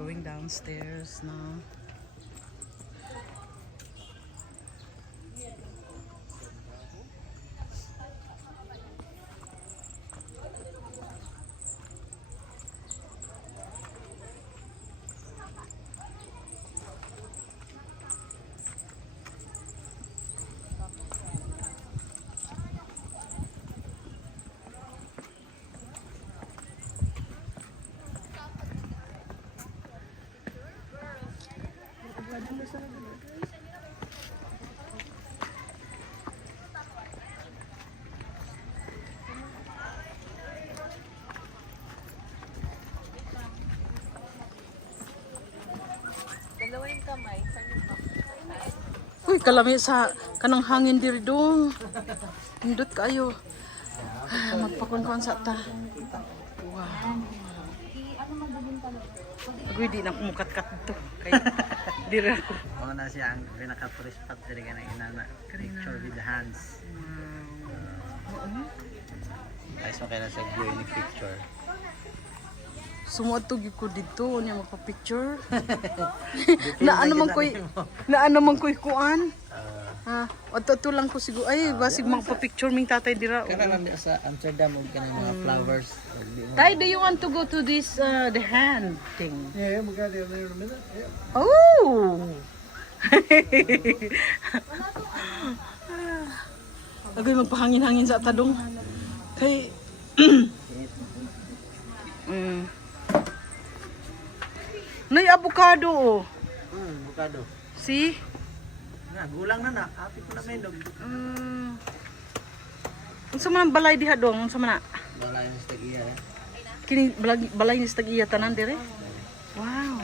going downstairs now. Dalawang kamay, Uy, kalami sa kanang hangin diri dong. Hindot kayo. Magpakon-kon sa ta. Wow. Agoy, di na kumukat-kat ito. Kaya, dira ako. Oo na siya ang pinaka-tourist spot diri ka na inana. Picture with the hands. Ayos mo kayo na sa view ni picture. Sumuad to ko dito niya magpa-picture. na ano man ko'y kuan. Ha, ato lang ko siguro. Ay, basig magpa-picture ming tatay dira. Kana lang sa Amsterdam og kanang mga flowers. Tay, do you want to go to this the hand thing? Yeah, we got there in a minute. Yeah. Oh. Agoy magpahangin-hangin sa tadong. Kay Nay avocado oh. Bukado. See? Na, gulang na. Happy ko na may dog. Unsa man ang balay diha dong? Unsa man na? Wala yung stagiya eh. Kini balay ni stag-iya tanan dire? Wow.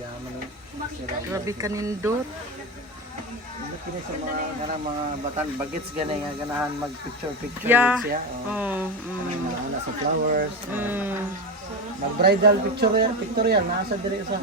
Yaman ng sira. Grabe kanindot. Kini sa mga batan bagets gani nga ganahan mag-picture Yeah. siya. Oh. Wala sa flowers. Mag-bridal picture yan, nasa diri sa